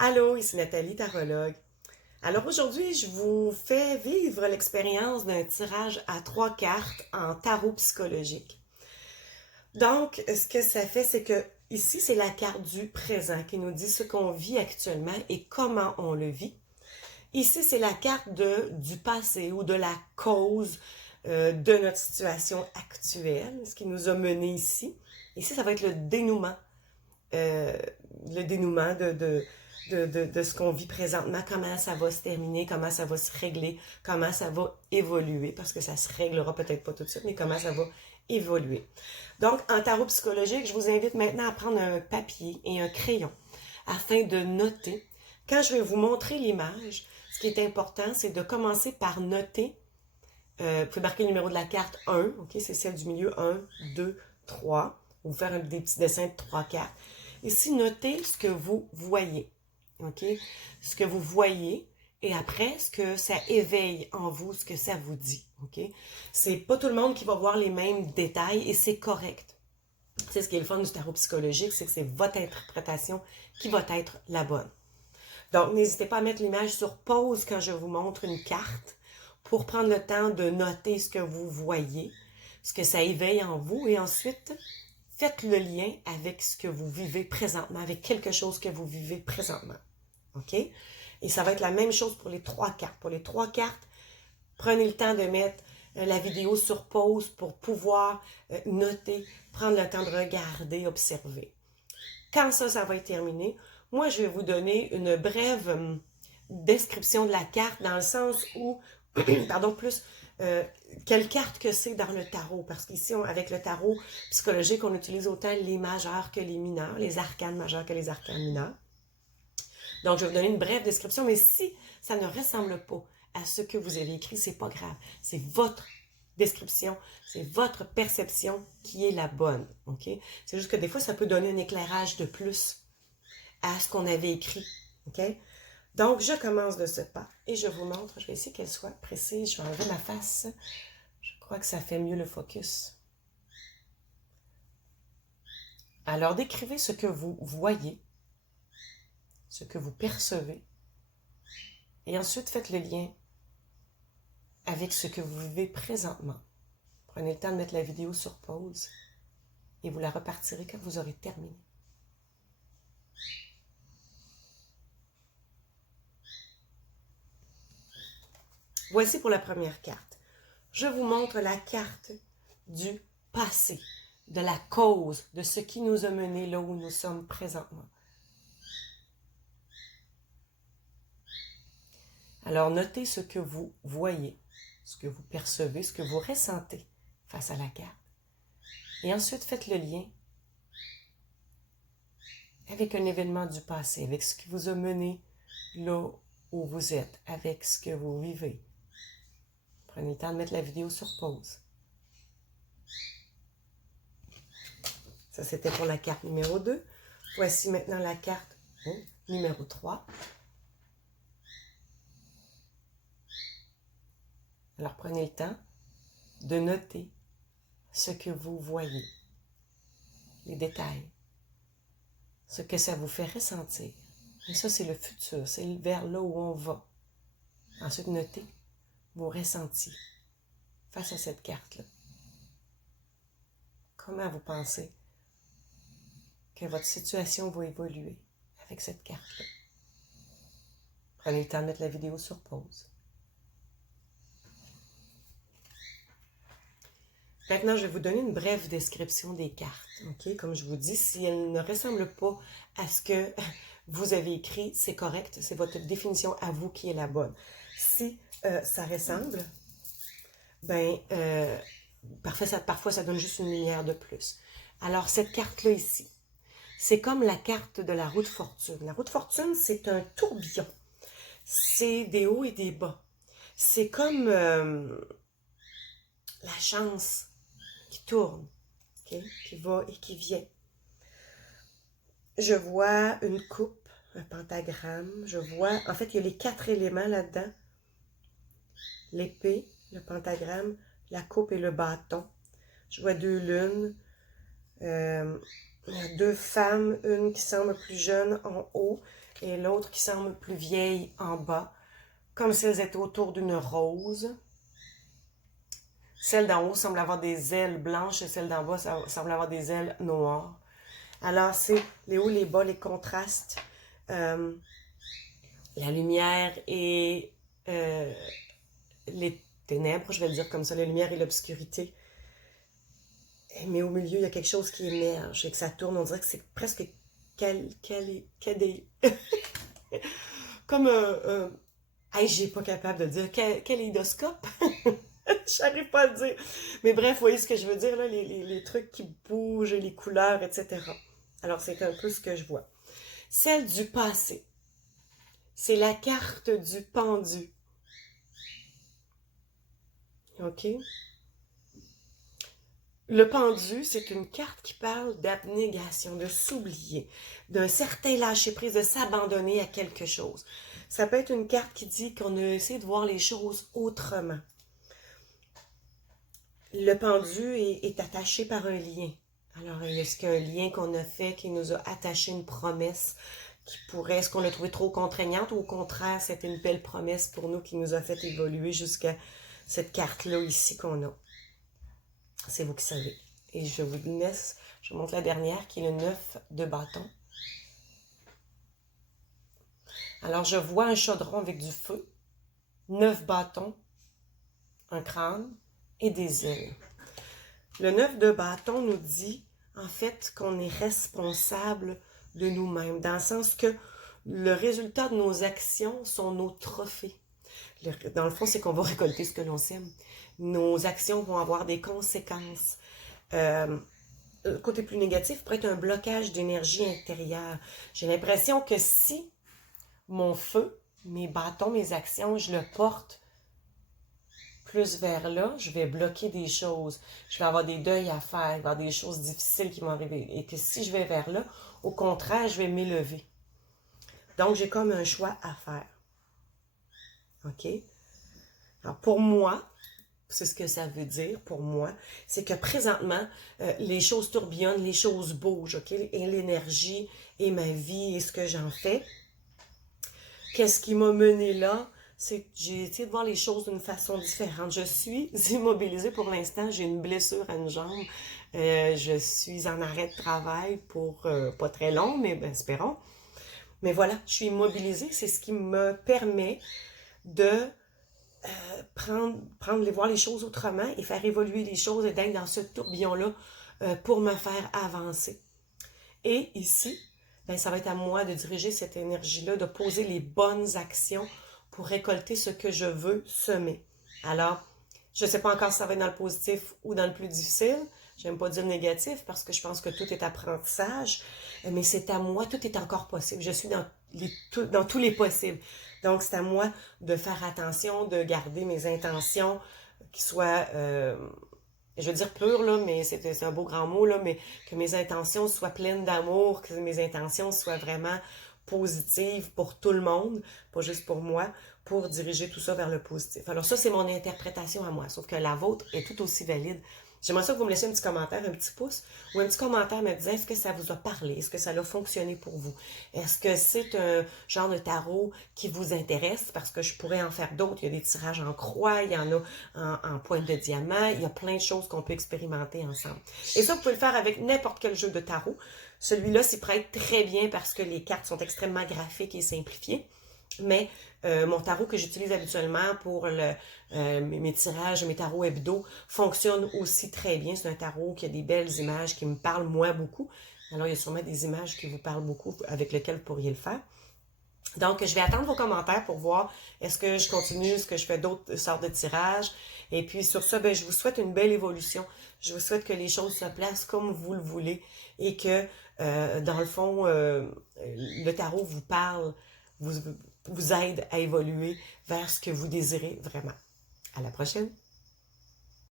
Allô, ici Nathalie, tarologue. Alors aujourd'hui, je vous fais vivre l'expérience d'un tirage à 3 cartes en tarot psychologique. Donc, ce que ça fait, c'est que ici, c'est la carte du présent qui nous dit ce qu'on vit actuellement et comment on le vit. Ici, c'est la carte du passé ou de la cause de notre situation actuelle, ce qui nous a mené ici. Ici, ça va être euh, le dénouement de ce qu'on vit présentement, comment ça va se terminer, comment ça va se régler, comment ça va évoluer, parce que ça se réglera peut-être pas tout de suite, mais comment ça va évoluer. Donc, en tarot psychologique, je vous invite maintenant à prendre un papier et un crayon afin de noter. Quand je vais vous montrer l'image, ce qui est important, c'est de commencer par noter. Vous pouvez marquer le numéro de la carte 1, ok, c'est celle du milieu 1, 2, 3. Ou faire des petits dessins de 3 cartes. Ici, notez ce que vous voyez. OK? Ce que vous voyez et après, ce que ça éveille en vous, ce que ça vous dit. OK? C'est pas tout le monde qui va voir les mêmes détails et c'est correct. C'est ce qui est le fun du tarot psychologique, c'est que c'est votre interprétation qui va être la bonne. Donc, n'hésitez pas à mettre l'image sur pause quand je vous montre une carte pour prendre le temps de noter ce que vous voyez, ce que ça éveille en vous et ensuite, faites le lien avec ce que vous vivez présentement, avec quelque chose que vous vivez présentement. OK? Et ça va être la même chose pour les 3 cartes. Pour les 3 cartes, prenez le temps de mettre la vidéo sur pause pour pouvoir noter, prendre le temps de regarder, observer. Quand ça va être terminé, moi, je vais vous donner une brève description de la carte dans le sens où, pardon, plus quelle carte que c'est dans le tarot. Parce qu'ici, avec le tarot psychologique, on utilise autant les majeurs que les mineurs, les arcanes majeurs que les arcanes mineurs. Donc, je vais vous donner une brève description, mais si ça ne ressemble pas à ce que vous avez écrit, c'est pas grave. C'est votre description, c'est votre perception qui est la bonne, ok? C'est juste que des fois, ça peut donner un éclairage de plus à ce qu'on avait écrit, ok? Donc, je commence de ce pas et je vous montre, je vais essayer qu'elle soit précise, je vais enlever ma face, je crois que ça fait mieux le focus. Alors, décrivez ce que vous voyez, ce que vous percevez, et ensuite faites le lien avec ce que vous vivez présentement. Prenez le temps de mettre la vidéo sur pause et vous la repartirez quand vous aurez terminé. Voici pour la première carte. Je vous montre la carte du passé, de la cause, de ce qui nous a menés là où nous sommes présentement. Alors, notez ce que vous voyez, ce que vous percevez, ce que vous ressentez face à la carte. Et ensuite, faites le lien avec un événement du passé, avec ce qui vous a mené là où vous êtes, avec ce que vous vivez. Prenez le temps de mettre la vidéo sur pause. Ça, c'était pour la carte numéro 2. Voici maintenant la carte numéro 3. Alors, prenez le temps de noter ce que vous voyez, les détails, ce que ça vous fait ressentir. Et ça, c'est le futur, c'est vers là où on va. Ensuite, notez vos ressentis face à cette carte-là. Comment vous pensez que votre situation va évoluer avec cette carte-là? Prenez le temps de mettre la vidéo sur pause. Maintenant, je vais vous donner une brève description des cartes. Okay? Comme je vous dis, si elles ne ressemblent pas à ce que vous avez écrit, c'est correct. C'est votre définition à vous qui est la bonne. Si ça ressemble, ben, parfois, ça donne juste une lumière de plus. Alors, cette carte-là ici, c'est comme la carte de la roue de fortune. La roue de fortune, c'est un tourbillon. C'est des hauts et des bas. C'est comme la chance qui tourne, okay? Qui va et qui vient. Je vois une coupe, un pentagramme. Je vois, en fait, il y a les 4 éléments là-dedans. L'épée, le pentagramme, la coupe et le bâton. Je vois 2 lunes. deux femmes, une qui semble plus jeune en haut et l'autre qui semble plus vieille en bas, comme si elles étaient autour d'une rose. Celle d'en haut semble avoir des ailes blanches et celle d'en bas semble avoir des ailes noires. Alors, c'est les hauts, les bas, les contrastes, la lumière et les ténèbres, je vais le dire comme ça, la lumière et l'obscurité. Mais au milieu, il y a quelque chose qui émerge et que ça tourne. On dirait que c'est presque comme un hey, j'ai pas capable de dire kaléidoscope. J'arrive pas à le dire. Mais bref, vous voyez ce que je veux dire, là, les trucs qui bougent, les couleurs, etc. Alors, c'est un peu ce que je vois. Celle du passé. C'est la carte du pendu. OK? Le pendu, c'est une carte qui parle d'abnégation, de s'oublier, d'un certain lâcher-prise, de s'abandonner à quelque chose. Ça peut être une carte qui dit qu'on a essayé de voir les choses autrement. Le pendu est attaché par un lien. Alors, est-ce qu'il y a un lien qu'on a fait qui nous a attaché une promesse qui pourrait, est-ce qu'on l'a trouvé trop contraignante ou au contraire, c'était une belle promesse pour nous qui nous a fait évoluer jusqu'à cette carte-là ici qu'on a? C'est vous qui savez. Et je vous laisse, je vous montre la dernière qui est le 9 de bâton. Alors, je vois un chaudron avec du feu, 9 bâtons, un crâne et des ailes. Le 9 de bâton nous dit, en fait, qu'on est responsable de nous-mêmes, dans le sens que le résultat de nos actions sont nos trophées. Dans le fond, c'est qu'on va récolter ce que l'on sème. Nos actions vont avoir des conséquences. Le côté plus négatif pourrait être un blocage d'énergie intérieure. J'ai l'impression que si mon feu, mes bâtons, mes actions, je le porte plus vers là, je vais bloquer des choses. Je vais avoir des deuils à faire, il va y avoir des choses difficiles qui vont arriver. Et que si je vais vers là, au contraire, je vais m'élever. Donc, j'ai comme un choix à faire. OK? Alors, pour moi, c'est ce que ça veut dire pour moi, c'est que présentement, les choses tourbillonnent, les choses bougent, OK? Et l'énergie, et ma vie, et ce que j'en fais. Qu'est-ce qui m'a mené là? C'est que j'ai essayé de voir les choses d'une façon différente. Je suis immobilisée pour l'instant, j'ai une blessure à une jambe. Je suis en arrêt de travail pour pas très long, mais ben, espérons. Mais voilà, je suis immobilisée, c'est ce qui me permet de voir les choses autrement et faire évoluer les choses et d'être dans ce tourbillon-là pour me faire avancer. Et ici, ben, ça va être à moi de diriger cette énergie-là, de poser les bonnes actions pour récolter ce que je veux semer. Alors, je ne sais pas encore si ça va être dans le positif ou dans le plus difficile. J'aime pas dire négatif parce que je pense que tout est apprentissage, mais c'est à moi, tout est encore possible. Je suis dans tous les possibles. Donc, c'est à moi de faire attention, de garder mes intentions qui soient, je veux dire pures, là, mais c'est un beau grand mot, là, mais que mes intentions soient pleines d'amour, que mes intentions soient vraiment positives pour tout le monde, pas juste pour moi, pour diriger tout ça vers le positif. Alors ça, c'est mon interprétation à moi, sauf que la vôtre est tout aussi valide. J'aimerais ça que vous me laissiez un petit commentaire, un petit pouce, ou un petit commentaire me disant est-ce que ça vous a parlé, est-ce que ça a fonctionné pour vous, est-ce que c'est un genre de tarot qui vous intéresse, parce que je pourrais en faire d'autres, il y a des tirages en croix, il y en a en pointe de diamant, il y a plein de choses qu'on peut expérimenter ensemble. Et ça, vous pouvez le faire avec n'importe quel jeu de tarot. Celui-là s'y prête très bien parce que les cartes sont extrêmement graphiques et simplifiées. Mais mon tarot que j'utilise habituellement pour mes tirages, mes tarots hebdo, fonctionne aussi très bien. C'est un tarot qui a des belles images qui me parlent moi beaucoup. Alors, il y a sûrement des images qui vous parlent beaucoup avec lesquelles vous pourriez le faire. Donc, je vais attendre vos commentaires pour voir est-ce que je continue, est-ce que je fais d'autres sortes de tirages. Et puis, sur ça, ben, je vous souhaite une belle évolution. Je vous souhaite que les choses se placent comme vous le voulez et que, dans le fond, le tarot vous parle, vous aide à évoluer vers ce que vous désirez vraiment. À la prochaine!